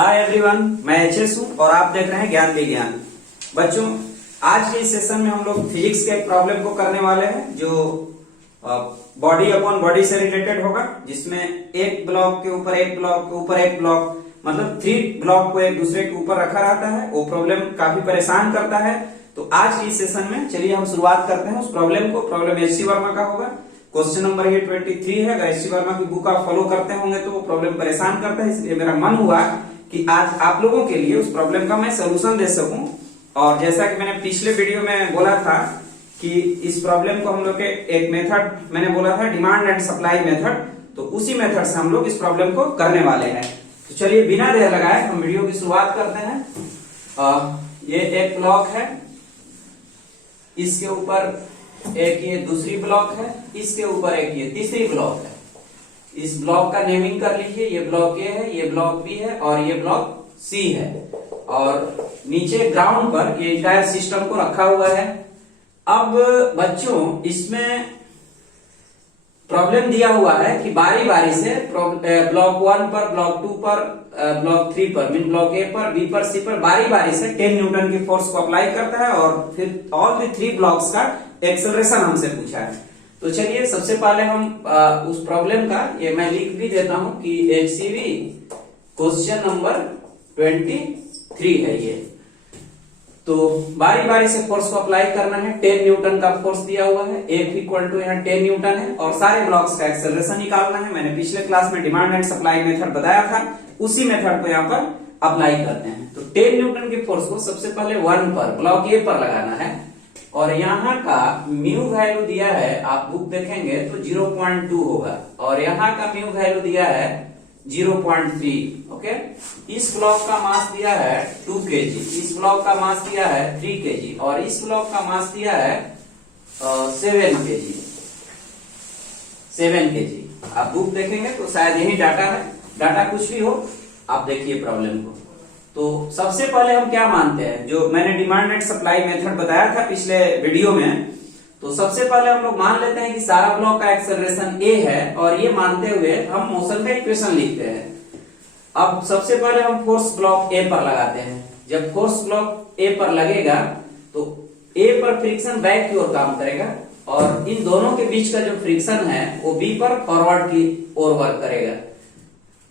Hi everyone, मैं HS हूं और आप देख रहे हैं ज्ञान विज्ञान। बच्चों, आज के इस सेशन में हम लोग फिजिक्स के एक प्रॉब्लम को करने वाले हैं जो बॉडी अपॉन बॉडी से रिलेटेड होगा, जिसमें एक ब्लॉक के ऊपर एक ब्लॉक के ऊपर एक ब्लॉक, मतलब 3 ब्लॉक को एक दूसरे के ऊपर रखा रहता है। वो प्रॉब्लम काफी परेशान करता है। तो आज के इस सेशन में चलिए हम शुरुआत करते हैं उस प्रॉब्लम को। प्रॉब्लम एच सी वर्मा का होगा। क्वेश्चन नंबर ये 23 है। अगर एच सी वर्मा की बुक आप फॉलो करते होंगे तो वो प्रॉब्लम परेशान करता है, इसलिए मेरा मन हुआ कि आज आप लोगों के लिए उस प्रॉब्लम का मैं सोल्यूशन दे सकूं। और जैसा कि मैंने पिछले वीडियो में बोला था कि इस प्रॉब्लम को हम लोग के एक मेथड मैंने बोला था, डिमांड एंड सप्लाई मेथड, तो उसी मेथड से हम लोग इस प्रॉब्लम को करने वाले हैं। तो चलिए बिना देर लगाए हम वीडियो की शुरुआत करते हैं। ये एक ब्लॉक है, इसके ऊपर एक ये दूसरी ब्लॉक है, इसके ऊपर एक ये तीसरी ब्लॉक है। इस ब्लॉक का नेमिंग कर लीजिए। ये ब्लॉक ए है, ये ब्लॉक बी है और ये ब्लॉक सी है। और नीचे ग्राउंड पर ये इंटायर सिस्टम को रखा हुआ है। अब बच्चों, इसमें प्रॉब्लम दिया हुआ है कि बारी बारी से ब्लॉक 1 पर, ब्लॉक 2 पर, ब्लॉक 3 पर, मीन ब्लॉक ए पर, बी पर, सी पर बारी बारी से 10 न्यूटन की फोर्स को अप्लाई करता है और फिर ऑल द 3 ब्लॉक्स का एक्सेलरेशन हमसे पूछा है। तो चलिए सबसे पहले हम उस प्रॉब्लम का ये मैं लिख भी देता हूं कि एचसीवी क्वेश्चन नंबर 23 है ये। तो बारी बारी से फोर्स को अप्लाई करना है। 10 न्यूटन का फोर्स दिया हुआ है, F इक्वल टू यहाँ 10 न्यूटन है और सारे ब्लॉक्स का एक्सेलरेशन निकालना है। मैंने पिछले क्लास में डिमांड एंड सप्लाई मेथड बताया था, उसी मेथड को यहाँ पर अप्लाई करते हैं। तो 10 न्यूटन के फोर्स को सबसे पहले 1 पर, ब्लॉक ए पर लगाना है। और यहाँ का म्यू वैल्यू दिया है, आप बुक देखेंगे तो 0.2 होगा और यहाँ का म्यू वैल्यू दिया है 0.3। ओके, इस ब्लॉक का मास दिया है 2 kg, इस ब्लॉक का मास दिया है 3 kg और इस ब्लॉक का मास दिया है 7 kg। 7 kg आप बुक देखेंगे तो शायद यही डाटा है। डाटा कुछ भी हो, आप देखिए प्रॉब्लम को। तो सबसे पहले हम क्या मानते हैं, जो मैंने डिमांड एंड सप्लाई मेथड बताया था पिछले वीडियो में, तो सबसे पहले हम लोग मान लेते हैं कि सारा ब्लॉक का एक्सेलरेशन ए है और ये मानते हुए हम मोशन का इक्वेशन लिखते हैं। अब सबसे पहले हम फोर्स ब्लॉक ए पर लगाते हैं। जब फोर्स ब्लॉक ए पर लगेगा तो ए पर फ्रिक्शन बैक की ओर काम करेगा और इन दोनों के बीच का जो फ्रिक्शन है वो बी पर फॉरवर्ड की ओर वर्क करेगा।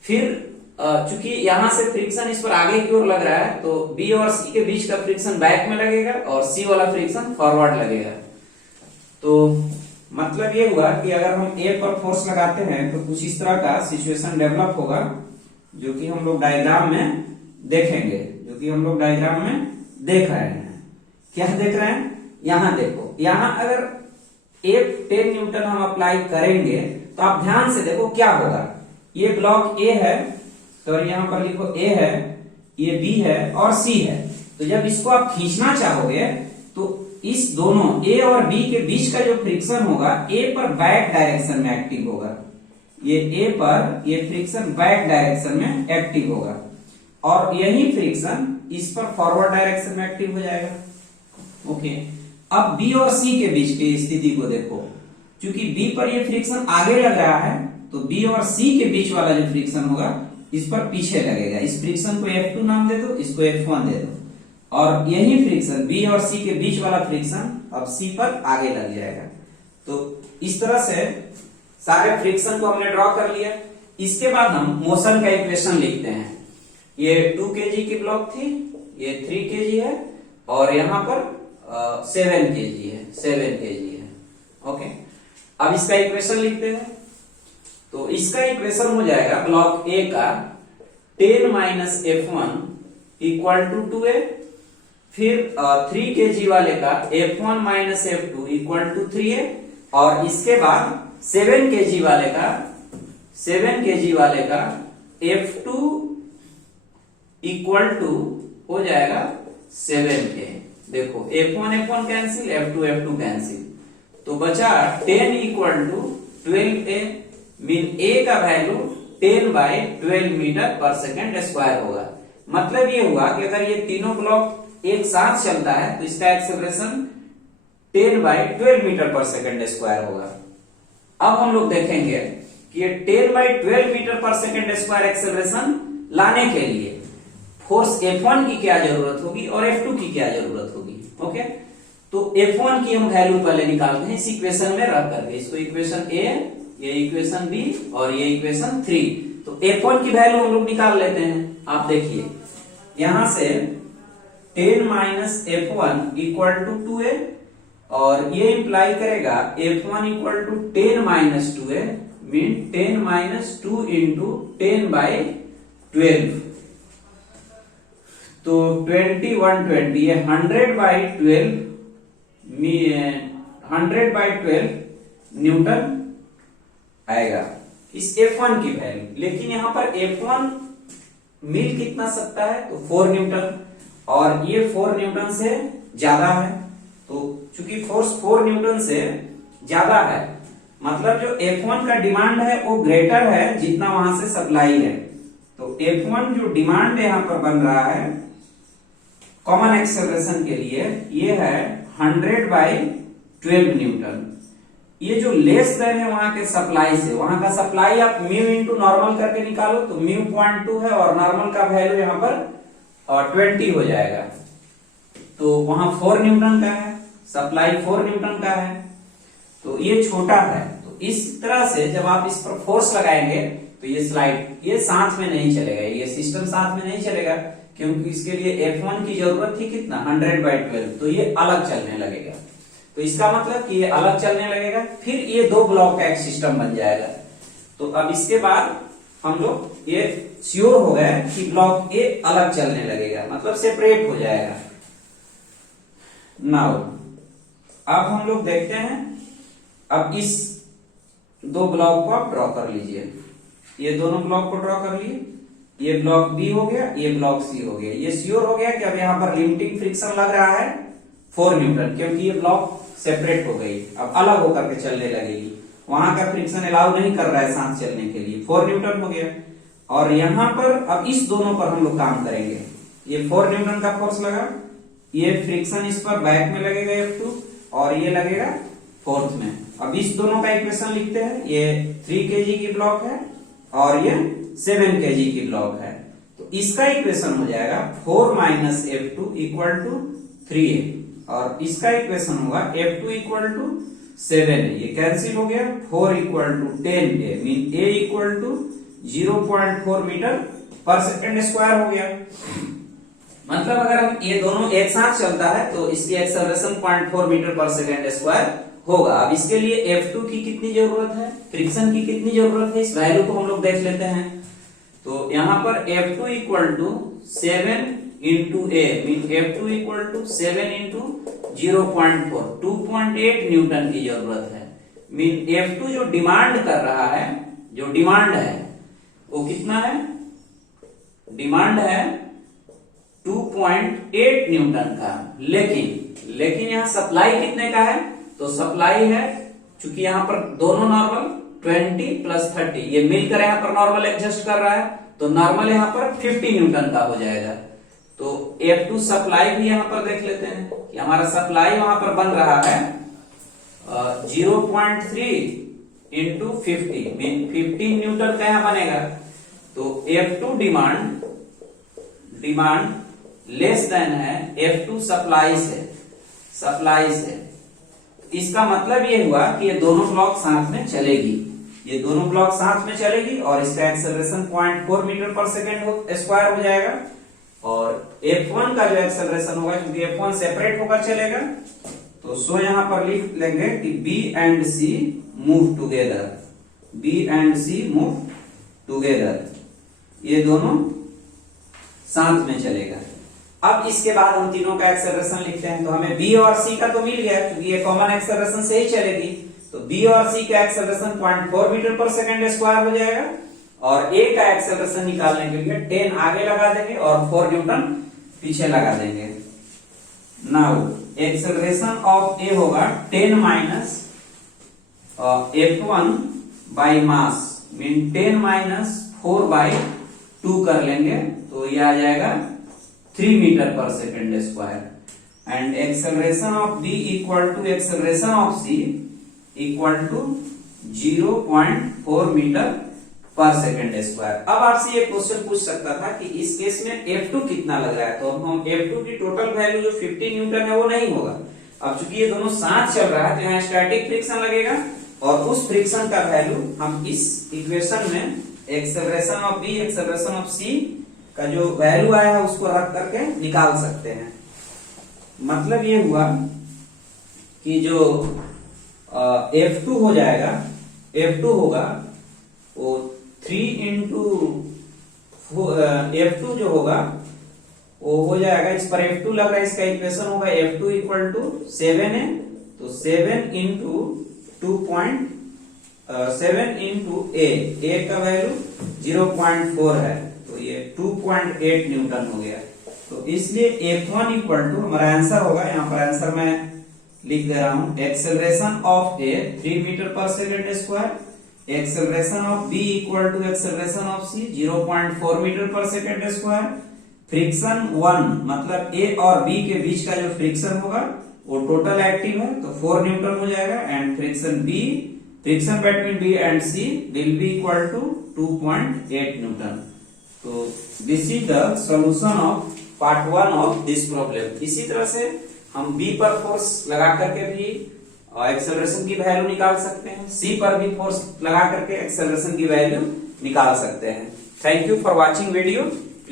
फिर चूंकि यहां से फ्रिक्शन इस पर आगे की ओर लग रहा है तो बी और सी के बीच का फ्रिक्शन बैक में लगेगा और सी वाला फ्रिक्शन फॉरवर्ड लगेगा। तो मतलब ये हुआ कि अगर हम ए पर फोर्स लगाते हैं तो कुछ इस तरह का सिचुएशन डेवलप होगा, जो कि हम लोग डायग्राम में देखेंगे, जो कि हम लोग डायग्राम में देख रहे हैं। क्या देख रहे हैं? यहां देखो, यहां अगर 10 न्यूटन हम अप्लाई करेंगे तो आप ध्यान से देखो क्या होगा। ये ब्लॉक ए है तो यहां पर लिखो ए है, ये बी है और सी है। तो जब इसको आप खींचना चाहोगे तो इस दोनों ए और बी के बीच का जो फ्रिक्शन होगा ए पर बैक डायरेक्शन में एक्टिव होगा। ये ए पर ये फ्रिक्शन बैक डायरेक्शन में एक्टिव होगा और यही फ्रिक्शन इस पर फॉरवर्ड डायरेक्शन में एक्टिव हो जाएगा। ओके, अब बी और सी के बीच की स्थिति को देखो। क्योंकि बी पर ये फ्रिक्शन आगे लग रहा है तो बी और सी के बीच वाला जो फ्रिक्शन होगा इस पर पीछे लगेगा। इस फ्रिक्शन को F2 नाम दे दो, इसको F1 दे दो और यही फ्रिक्शन बी और सी के बीच वाला फ्रिक्शन अब सी पर आगे लग जाएगा। तो इस तरह से सारे फ्रिक्शन को हमने ड्रॉ कर लिया। इसके बाद हम मोशन का इक्वेशन लिखते हैं। ये 2 kg की ब्लॉक थी, ये 3 kg है और यहां पर 7 kg है, 7 kg है। ओके, अब इसका इक्वेशन लिखते हैं। तो इसका इक्वेशन हो जाएगा ब्लॉक ए का 10 minus F1 equal to 2a, फिर 3 kg वाले का F1 minus F2 equal to 3a और इसके बाद 7 kg वाले का F2 इक्वल टू हो जाएगा 7k। देखो F1 कैंसिल, F2 कैंसिल, तो बचा 10 इक्वल टू 12a, मीन ए का value 10/12 metre per second square होगा। मतलब ये हुआ कि अगर ये तीनों ब्लॉक एक साथ चलता है तो इसका acceleration 10/12 metre per second square होगा। अब हम लोग देखेंगे कि ये 10/12 metre per second square acceleration लाने के लिए फोर्स F1 की क्या जरूरत होगी और F2 की क्या जरूरत होगी। ओके, तो F1 की हम वैल्यू पहले निकालते हैं इस इक्वेशन में रख करके। इसको इक्वेशन ए, ये इक्वेशन बी और ये इक्वेशन 3। तो F1 की वैल्यू हम लोग निकाल लेते हैं। आप देखिए यहां से 10 minus F1 equal to 2a, और ये इंप्लाई करेगा F1 equal to 10 minus 2a, mean 10 minus 2 into 10/12, तो 2120, ये 100/12 न्यूटन आएगा इस F1 की वैल्यू। लेकिन यहां पर F1 मिल कितना सकता है, तो 4 न्यूटन, और ये 4 न्यूटन से ज्यादा है। तो चूंकि फोर्स 4 न्यूटन से ज्यादा है, मतलब जो F1 का डिमांड है वो ग्रेटर है जितना वहां से सप्लाई है। तो F1 जो डिमांड यहां पर बन रहा है कॉमन एक्सेलरेशन के लिए, ये है 100/12 न्यूटन। ये जो लेस देन है वहां के सप्लाई से, वहां का सप्लाई आप म्यू इंटू नॉर्मल करके निकालो तो म्यू 0.2 है और नॉर्मल का वैल्यू यहां पर 20 हो जाएगा। तो वहां 4 न्यूटन का है, सप्लाई 4 न्यूटन का है, तो ये छोटा है। तो इस तरह से जब आप इस पर फोर्स लगाएंगे तो ये स्लाइड, ये साथ में नहीं चलेगा, ये सिस्टम साथ में नहीं चलेगा, क्योंकि इसके लिए F1 की जरूरत थी कितना, 100/12, तो ये अलग चलने लगेगा। तो इसका मतलब कि ये अलग चलने लगेगा, फिर ये 2 ब्लॉक का एक सिस्टम बन जाएगा। तो अब इसके बाद हम लोग ये श्योर हो गए कि ब्लॉक ए अलग चलने लगेगा, मतलब सेपरेट हो जाएगा। नाउ अब हम लोग देखते हैं, अब इस 2 ब्लॉक को आप ड्रॉ कर लीजिए। ये दोनों ब्लॉक को ड्रॉ कर लिए, ये ब्लॉक बी हो गया, ये ब्लॉक सी हो गया। ये श्योर हो गया कि अब यहां पर लिमिटिंग फ्रिक्शन लग रहा है 4 न्यूटन, क्योंकि ये ब्लॉक सेपरेट हो गई, अब अलग होकर के चलने लगेगी। वहां का फ्रिक्शन अलाउ नहीं कर रहा है साथ चलने के लिए, 4 न्यूटन हो गया। और यहां पर अब इस दोनों पर हम लोग काम करेंगे। ये 4 न्यूटन का फोर्स लगा, ये फ्रिक्शन इस पर बैक में लगेगा F2, और ये लगेगा फोर्थ में। अब इस दोनों का इक्वेशन लिखते हैं। ये 3 kg की ब्लॉक है और ये 7 kg की ब्लॉक है, तो इसका इक्वेशन हो जाएगा 4 minus F2 equal to 3a, और इसका इक्वेशन होगा F2 इक्वल टू 7a, ये कैंसिल हो गया। 4 equal to 10a, mean a equal to 0.4 metre per second square हो गया। मतलब अगर हम ये दोनों एक साथ चलता है तो इसकी acceleration 0.4 metre per second square होगा। अब इसके लिए F2 की कितनी जरूरत है, फ्रिक्शन की कितनी जरूरत है, इस वैल्यू को हम लोग देख लेते हैं। तो यहां पर F2 equal to 7 into a, mean F2 equal to 7 into 0.4, 2.8 newton की जरूरत है। मीन F2 जो डिमांड कर रहा है, जो डिमांड है वो कितना है, डिमांड है 2.8 न्यूटन का। लेकिन यहां सप्लाई कितने का है, तो सप्लाई है, चूंकि यहां पर दोनों नॉर्मल 20 प्लस 30, ये मिलकर यहां पर नॉर्मल एडजस्ट कर रहा है, तो नॉर्मल यहां पर 50 न्यूटन का हो जाएगा। तो F2 सप्लाई भी यहां पर देख लेते हैं कि हमारा सप्लाई वहां पर बन रहा है 0.3 इंटू 50, मीन 15 न्यूटन का यहां बनेगा। तो F2 डिमांड लेस देन है F2 सप्लाई से। इसका मतलब ये हुआ कि ये दोनों ब्लॉक साथ में चलेगी, ये दोनों ब्लॉक साथ में चलेगी, और इसका acceleration 0.4 metre per second square हो जाएगा। और F1 का जो एक्सेलरेशन होगा, क्योंकि F1 सेपरेट होकर चलेगा, तो सो यहां पर लिख लेंगे कि B and C move together, B and C move together, ये दोनों साथ में चलेगा। अब इसके बाद हम तीनों का एक्सेलरेशन लिखते हैं। तो हमें B और C का तो मिल गया, क्योंकि ये कॉमन एक्सेलरेशन से ही चलेगी। तो B और C का acceleration 0.4 metre per second square हो जाएगा, और A का एक्सेलरेशन निकालने के लिए 10 आगे लगा देंगे और 4 न्यूटन पीछे लगा देंगे। नाउ एक्सेलरेशन ऑफ A होगा 10 minus F1 by mass, mean 10 minus 4/2 कर लेंगे, तो ये आ जाएगा 3 metre per second square. And acceleration of B equal to acceleration of C equal to 0.4 metre per second square. अब आपसे ये क्वेश्चन पूछ सकता था कि इस केस में F2 कितना लग रहा है, तो हम F2 की टोटल वैल्यू जो 50 न्यूटन है वो नहीं होगा। अब चूंकि ये दोनों साथ चल रहा है तो यहाँ स्टैटिक फ्रिक्शन लगेगा और उस फ्रिक्शन का वैल्यू हम इस इक्वेशन में acceleration of b acceleration of c का जो वैल्यू आया है उसको रख करके निकाल सकते हैं। मतलब ये हुआ कि जो F2 हो जाएगा, F2 होगा वो 3 इंटू F2 जो होगा वो हो जाएगा, इस पर F2 लग रहा है, इसका इक्वेशन होगा F2 इक्वल टू 7 है, तो 7 इंटू 7 इंटू ए का वैल्यू 0.4 है, तो ये 2.8 न्यूटन हो गया। तो इसलिए F1 इक्वल टू हमारा आंसर होगा, यहाँ पर आंसर मैं लिख दे रहा हूं, acceleration of A 3 metre per second square, acceleration of B equal to acceleration of C 0.4 metre per second square, friction 1 मतलब ए और बी के बीच का जो फ्रिक्शन होगा वो टोटल एक्टिव है तो 4 न्यूटन हो जाएगा, and friction between b and c will be equal to 2.8 newton. तो this is the solution of part 1 of this problem. इसी तरह से हम बी पर फोर्स लगा करके भी एक्सेलरेशन की वैल्यू निकाल सकते हैं, सी पर भी फोर्स लगा करके एक्सेलरेशन की वैल्यू निकाल सकते हैं। Thank you for watching video.